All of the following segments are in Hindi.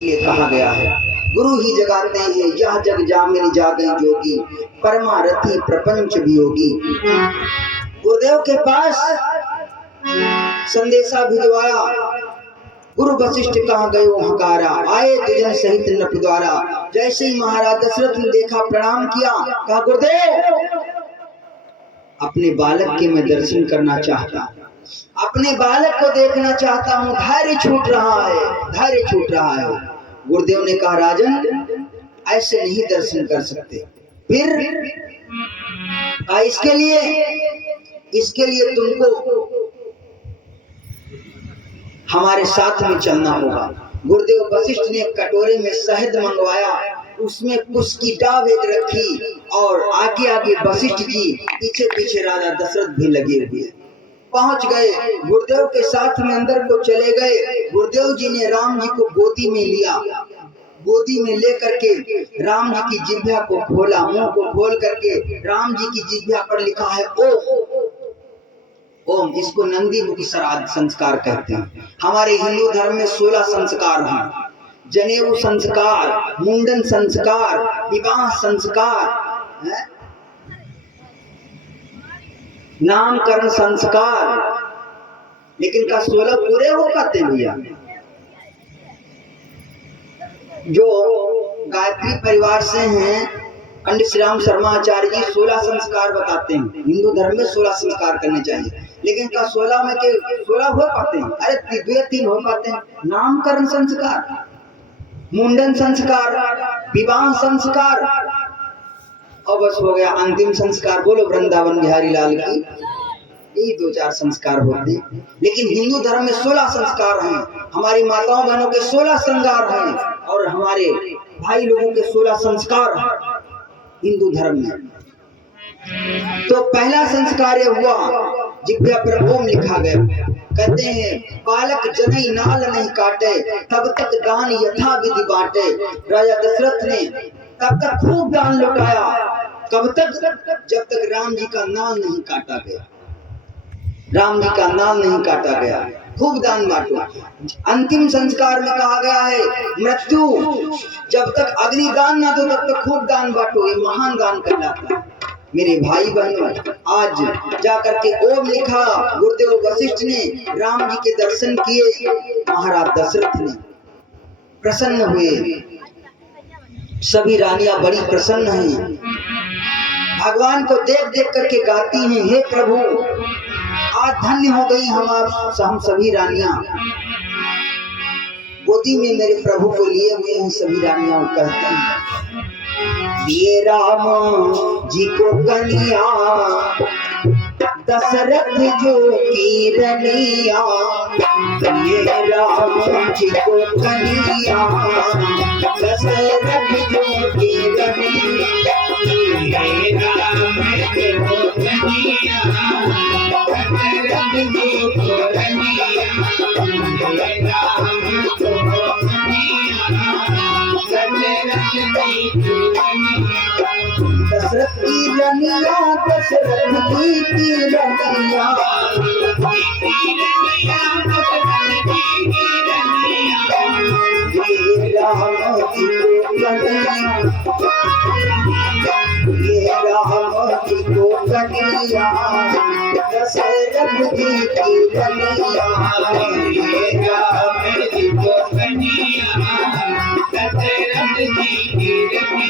ये कहा गया है, गुरु ही जगाते हैं यह जग जामिन जागे जोगी, परमारथी प्रपंच वियोगी। गुरुदेव के पास संदेशा भिजवाया, गुरु वशिष्ठ कहाँ गए हकारा, आए दुजन सहित नप द्वारा। जैसे ही महाराज दशरथ ने देखा, प्रणाम किया, कहा गुरुदेव अपने बालक के मैं दर्शन करना चाहता, अपने बालक को देखना चाहता हूँ, धैर्य छूट रहा है, धैर्य छूट रहा है। गुरुदेव ने कहा राजन ऐसे नहीं दर्शन कर सकते, फिर इसके लिए तुमको हमारे साथ में चलना होगा। गुरुदेव वशिष्ठ ने कटोरे में शहद मंगवाया, उसमें कुछ की डाब एक रखी और आगे आगे वशिष्ठ जी, पीछे पीछे राजा दशरथ भी लगे हुए। पहुंच गए, गुरुदेव के साथ में अंदर को चले गए। गुरुदेव जी ने राम जी को गोदी में लिया, गोदी में लेकर के राम जी की जिह्वा को खोला, मुंह को खोल करके राम जी की जिह्वा पर लिखा है ओम। ओम, इसको नंदी मुखी श्राद्ध संस्कार कहते हैं। हमारे हिंदू धर्म में 16 संस्कार हैं, जनेऊ संस्कार, मुंडन संस्कार, विवाह संस्कार, नामकरण संस्कार, लेकिन का 16 पूरे हो पाते भैया। जो गायत्री परिवार से हैं पंडित श्री राम शर्मा आचार्य जी 16 संस्कार बताते हैं। हिंदू धर्म में 16 संस्कार करने चाहिए, लेकिन क्या 16 में के 16 हो पाते हैं? अरे 2-3 हो पाते हैं। नामकरण संस्कार, मुंडन संस्कार, विवाह संस्कार, और बस हो गया अंतिम संस्कार। बोलो वृंदावन बिहारी लाल की। यही 2-4 संस्कार होते हैं, लेकिन हिंदू धर्म में 16 संस्कार हैं। हमारी माताओं बहनों के 16 श्रृंगार हैं और हमारे भाई लोगों के 16 संस्कार हैं हिंदू धर्म में। तो पहला संस्कार यह हुआ, जिह्वा पर ओम लिखा गया। कहते हैं बालक जनई नाल नहीं काटे, तब तक दान यथा विधि बांटे। राजा दशरथ ने तब तक खूब दान लुटाया, कब तक? जब तक राम जी का नाल नहीं काटा गया, राम जी का नाल नहीं काटा गया। खूब दान बांटो। अंतिम संस्कार में कहा गया है मृत्यु जब तक अग्निदान ना दो तब तक खूब दान बांटो, ये महान दान कहलाता है। मेरे भाई बहनों, आज जाकर के ओम लिखा, गुरुदेव वशिष्ठ ने राम जी के दर्शन किए, महाराज दशरथ ने प्रसन्न हुए, सभी रानियां बड़ी प्रसन्न हैं, भगवान को देख देख करके गाती हैं, हे प्रभु आज धन्य हो गई हम सभी रानियां, गोदी में मेरे प्रभु को लिए हुए हैं सभी रानियां। कहते हैं ये राम जी को कन्या दशरथ जो की रनिया, ये राम जी को कन्या दशरथ जो की रनिया, ये राम जी को कन्या दशरथ जो की रनिया, ये राम जी को दशरथ की रनिया, दशरथ जी की रनिया, ये राम जी को कन्या, ये राम जी को कन्या दशरथ जी की रनिया, ये राम जी को कन्या दशरथ जी की रनिया, ये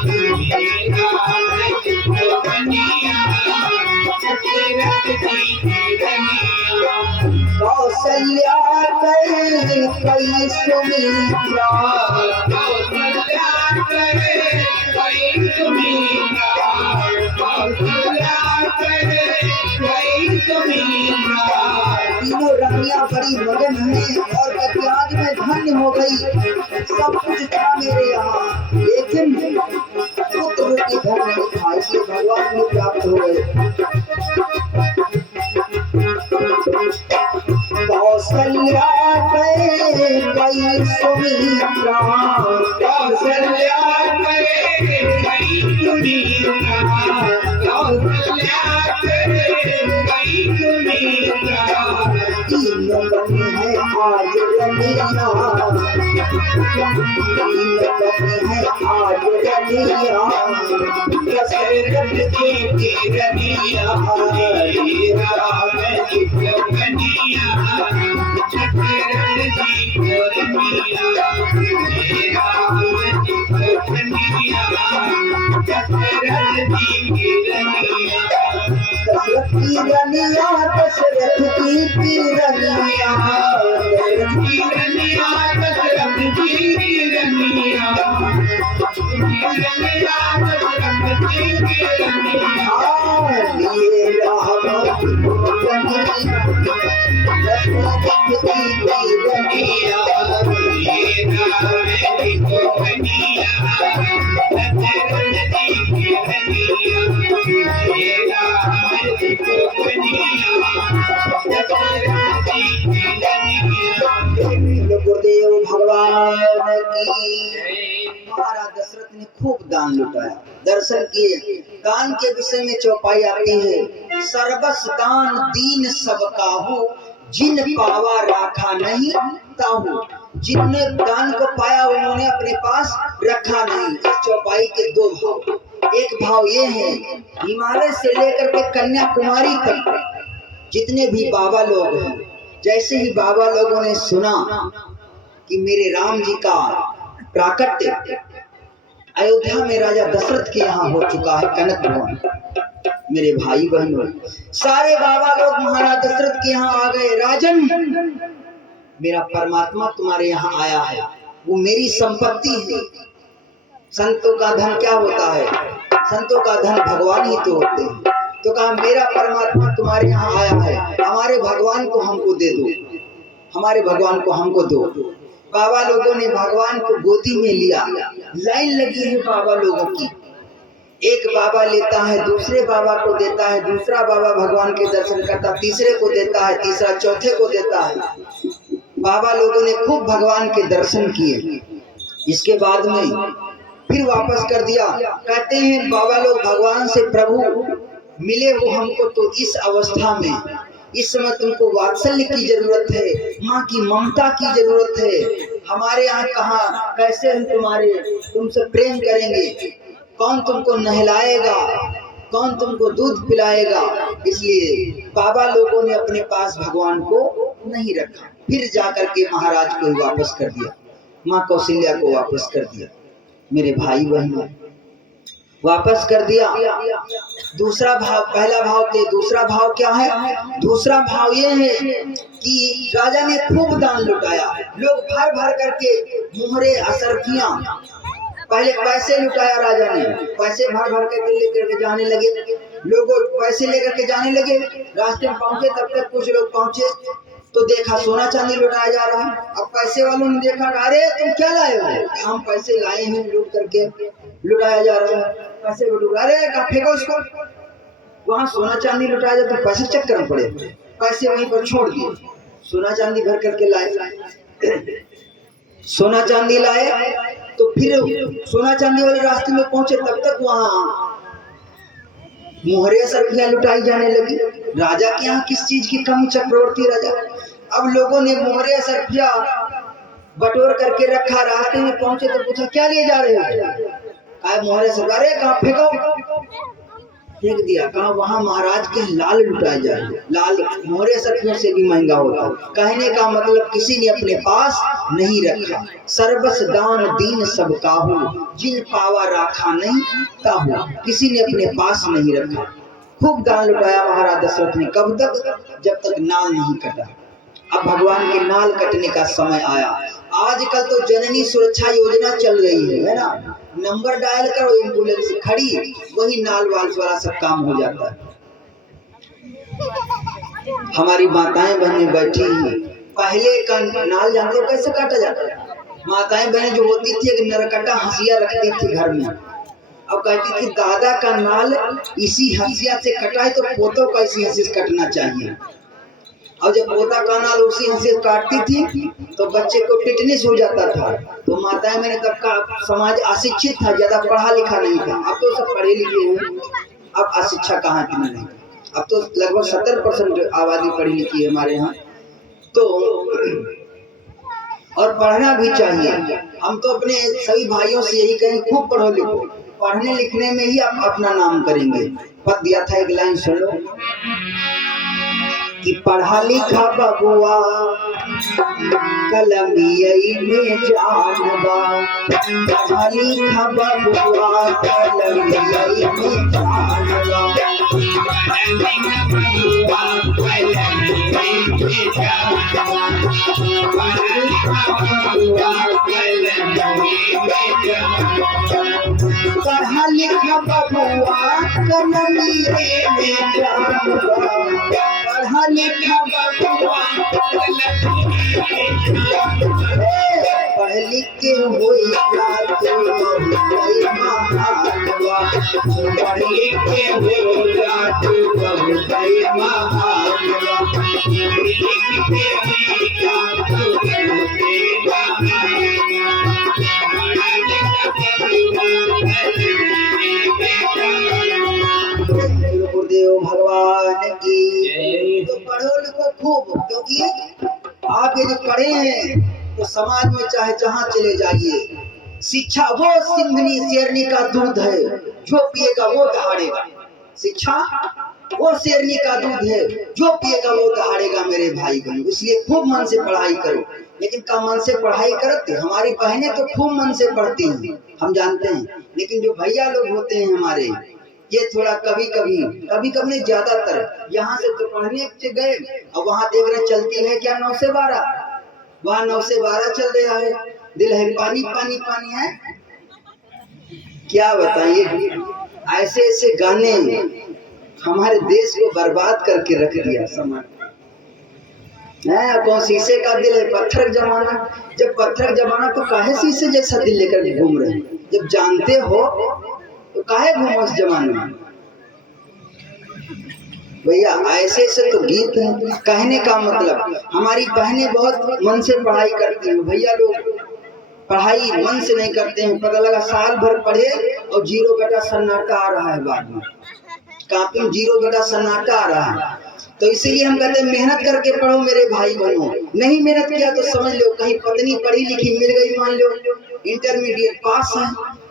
राम जी को कन्या दशरथ जी की रनिया। कौशल्या करे कई सुमित्रा, कौशल्या करे कई सुमित्रा, कौशल्या करे कई सुमित्रा। तीनों रानियां बड़ी मगन हैं और आज मैं धन्य हो गई, सब कुछ था मेरे यहाँ, लेकिन पुत्र की घर नहीं था, इसलिए भगवान को प्राप्त हो गए। कौशल्या करे कई सुमित्रा, कौशल्या करे कई सुमित्रा, कौशल्या करे कई सुमित्रा। तीनों बनी है आज रनिया, आज रनिया दशरथ की रनिया राम जी को कन्हैया दशरथ जी को रनिया राम जी को कन्हैया दशरथ जी की रनिया दशरथ की रनिया दशरथ जी की रनिया दशरथ की रनिया दशरथ जी की रनिया ये राम को कन्हैया दशरथ जी की रनिया ये राम जी को कन्हैया दशरथ जी की रनिया ये राम जी को कन्हैया दशरथ जी की रनिया। गुरुदेव भगवान की। महाराज दशरथ ने खूब दान लुटाया, दर्शन किए। दान के विषय में चौपाई आती है, सर्वस दान दीन सब काहू जिन पावा राखा नहीं ताहू। जिनने दान को पाया उन्होंने अपने पास रखा नहीं। इस चौपाई के दो भाव, एक भाव ये है, हिमालय से लेकर के कन्याकुमारी तक जितने भी बाबा लोग हैं, जैसे ही बाबा लोगों ने सुना कि मेरे राम जी का प्राकट्य अयोध्या में राजा दशरथ के यहाँ हो चुका है, कनक भवन, मेरे भाई बहनों, सारे बाबा लोग महाराज दशरथ के यहाँ आ गए। राजन, मेरा परमात्मा तुम्हारे यहाँ आया है, वो मेरी संपत्ति है। संतों का धन क्या होता है? संतों का धन भगवान ही तो होते हैं। तो कहा मेरा परमात्मा तुम्हारे यहाँ आया है, हमारे भगवान को हमको दे दो, हमारे भगवान को हमको दो। बाबा लोगों ने भगवान को गोदी में लिया। लाइन लगी है बाबा लोगों की, एक बाबा लेता है, दूसरे बाबा को देता है, दूसरा बाबा भगवान के दर्शन करता, तीसरे को देता है, तीसरा चौथे को देता है। बाबा लोगों ने खूब भगवान के दर्शन किए। इसके बाद में फिर वापस कर दिया। कहते हैं बाबा लोग भगवान से, प्रभु मिले हो हमको तो इस अवस्था में, इस समय तुमको वात्सल्य की जरूरत है, माँ की ममता की जरूरत है। हमारे यहाँ कहाँ, कैसे हम तुमसे प्रेम करेंगे? कौन तुमको नहलाएगा, कौन तुमको दूध पिलाएगा? इसलिए बाबा लोगों ने अपने पास भगवान को नहीं रखा। फिर जाकर के महाराज को वापस कर दिया, माँ कौशल्या को वापस कर दिया। मेरे भाई बहनों, वापस कर दिया। दूसरा भाव, पहला भाव थे, दूसरा भाव क्या है? दूसरा भाव ये है कि राजा ने खूब दान लुटाया। लोग भर भर करके मुहरे असरफियां, पहले पैसे लुटाया राजा ने, पैसे भर भर करके लेकर के जाने लगे। लोग पैसे लेकर के जाने लगे। रास्ते में पहुंचे, तब तक कुछ लोग पहुंचे तो देखा सोना चांदी लुटाया जा रहा है। अब पैसे वालों ने देखा, अरे तुम क्या लाए हो? हम पैसे लाए हैं, लूट करके लुटाया जा रहा है, पैसे लुट। अरे फेंको उसको। वहाँ सोना चांदी लुटाया जाए तो पैसे चेक करना पड़े, पैसे वहीं पर छोड़ दिए। सोना चांदी भर करके लाए, सोना चांदी लाए तो फिर सोना चांदी वाले रास्ते में पहुंचे, तब तक वहाँ मोहरे सरफियां लुटाई जाने लगी। राजा के यहाँ किस चीज की कमी? चक्रवर्ती राजा। अब लोगों ने मोहरे सरफिया बटोर करके रखा। रास्ते में पहुंचे तो पूछा क्या लिए जा रहे हो? मोहरे सरफिया। अरे कहाँ फेंको? फेंक दिया। कहा वहाँ महाराज के लाल लुटाए जा रहे। लाल मोहरे सरफियों से भी महंगा होता। कहने का मतलब किसी ने अपने पास नहीं रखा। सर्वस दान दीन सब काहू जिन पावा राखा नहीं ताहू। किसी ने अपने पास नहीं रखा। खूब दान लुटाया महाराज दशरथ ने। कब तक? जब तक नाल नहीं कटा। अब भगवान के नाल कटने का समय आया। आजकल तो जननी सुरक्षा योजना चल रही है ना? नंबर डायल करो, एम्बुलेंस खड़ी, वही नाल वाल वाला सब काम हो जाता है। हमारी माताएं बहनें बैठी हैं। पहले का नाल जानते हो कैसे काटा जाता है? माताएं बहनें जो होती थी एक नरकटा हंसिया रखती थी घर में। अब कहती थी दादा का नाल इसी हंसिया से कटा है तो पोतों का इसी हंसी से कटना चाहिए। और जब पोता का नाल उसी हंसी से काटती थी तो बच्चे को टिटनेस हो जाता था। तो माताएं मैंने तब का समाज अशिक्षित था, ज्यादा पढ़ा लिखा नहीं था। अब तो सब पढ़े लिखे हैं, अब अशिक्षा कहाँ की नहीं। अब तो लगभग 70% आबादी पढ़ी लिखी है हमारे यहाँ। तो और पढ़ना भी चाहिए। हम तो अपने सभी भाइयों से यही कहें, खूब पढ़ो लिखो, पढ़ने लिखने में ही आप अपना नाम करेंगे। पद दिया था, एक लाइन सुन लो कि पढ़ा लिखा बबुआ कलमियई में जानबा, पढ़ा लिखा बबुआ कलमियई में जानबा। पढ़ा लिखा बबुआ कलमियई में जानबा, पढ़ा लिखा बबुआ पढ़ लिख के होइगा तो बहुतई महानवा, पढ़ लिख के होइगा तो बहुतई महानवा, पढ़ लिख के होइगा तो बहुतई गुरुदेव भगवान की। तो पढ़ो लिखो खूब, क्योंकि आप यदि पढ़े हैं तो समाज में चाहे जहां चले जाइए, शिक्षा वो सिंधनी शेरनी का दूध है, जो पिएगा वो दहाड़ेगा। शिक्षा वो शेरनी का दूध है, जो पिएगा वो दहाड़ेगा मेरे भाई बहन। इसलिए खूब मन से पढ़ाई करो। लेकिन कम मन से पढ़ाई करते, हमारी बहनें तो खूब मन से पढ़ती हैं, हम जानते हैं। लेकिन जो भैया लोग होते हैं हमारे, ये थोड़ा कभी कभी नहीं, ज्यादातर यहाँ से तो पढ़ने गए और वहाँ देख रहे चलती है क्या 9 से 12, वहाँ 9 से 12 चल रहा है, दिल है पानी पानी पानी है। क्या बताइए, ऐसे ऐसे गाने हमारे देश को बर्बाद करके रख दिया समाज। कौन शीशे का दिल है, पत्थर जमाना। जब पत्थर जमाना तो काहे शीशे जैसा दिल लेकर घूम रहे हैं? जब जानते हो तो काहे घूमो इस जमाने में? भैया ऐसे से तो गीत है। कहने का मतलब, हमारी बहनें बहुत मन से पढ़ाई करती हैं, भैया लोग पढ़ाई मन से नहीं करते हैं। पता लगा साल भर पढ़े और 0 बेटा सन्नाटा आ रहा है, बाद में कापी 0 बेटा सन्नाटा आ रहा है। तो इसीलिए हम कहते हैं मेहनत करके पढ़ो मेरे भाई बहनों। नहीं मेहनत किया तो समझ लो कहीं पत्नी पढ़ी लिखी मिल गई, मान लो इंटरमीडिएट पास है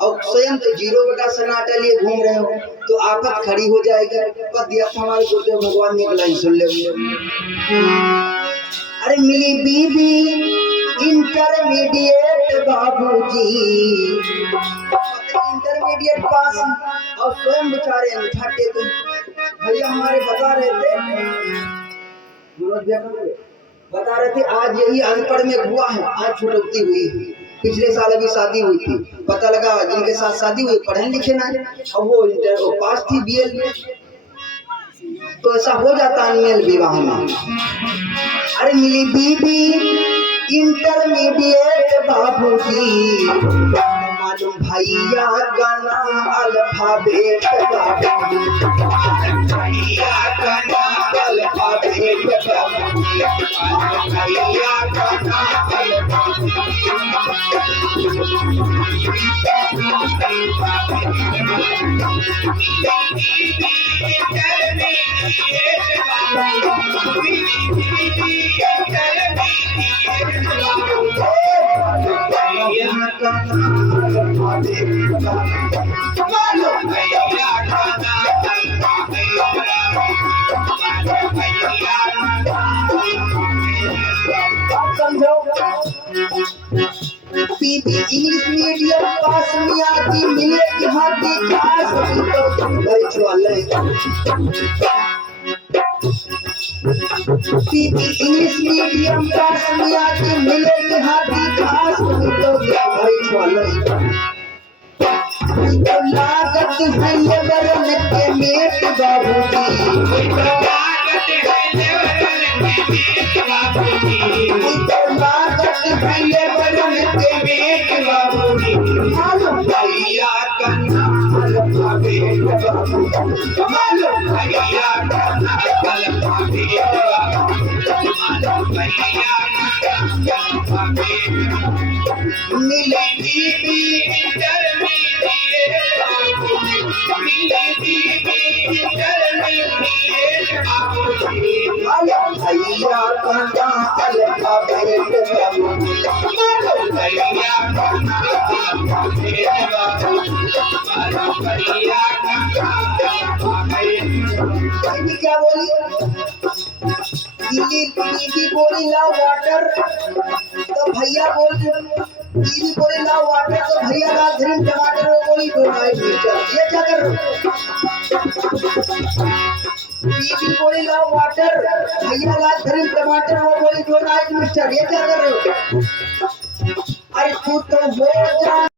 और स्वयं तो 0 बेटा सन्नाटा लिए घूम रहे हो, तो आफत खड़ी हो जाएगी। पद दिया था हमारे गुरुदेव भगवान ने, एक लाइन सुन ले। अरे मिली बीबी इंटरमीडिएट बाबूजी, इंटरमीडिएट पास और स्वयं बेचारे अंगूठा टेके। भैया हमारे बता रहे थे आज यही अनपढ़ में हुआ है, आज छुटौती हुई। पिछले साल अभी शादी हुई थी, पता लगा जिनके साथ शादी हुई पढ़े लिखे ना, और वो इंटर पास थी BL में। तो ऐसा हो जाता अनमेल विवाह में। अरे मिली बीबी इंटरमीडिएट बाबूजी, मालूम भैया गाना अल्फाबेट बाबूजी, भैया गाना अल्फाबेट बाबूजी, भैया गाना इंग्लिश मीडियम पास में आती मिले यहाँ की खास इंग्लिश मीडियम पास में आती मिले यहाँ की खास तो लागत है ये बरन के मेट बाबूजी, लागत है ये बरन के मेट बाबूजी, मालूम भैया का नाम अल्फाबेट बाबूजी, मालूम भैया का नाम अल्फाबेट बाबूजी, मालूम भैया का नाम मिले बीबी अरे भैया कहाँ अलका भेंट क्या बोली? दीदी बोली ला वाटर, तो भैया बोली दीदी बोली ला वाटर, तो भैया ला ग्रीन टमाटर, वो बोली दो नाइट मिस्टर। ये क्या कर रहे हो? दीदी बोली ला वाटर, भैया ला ग्रीन टमाटर, वो बोली दो नाइट मिस्टर। ये क्या कर रहे हो? अरे तू तो हो जा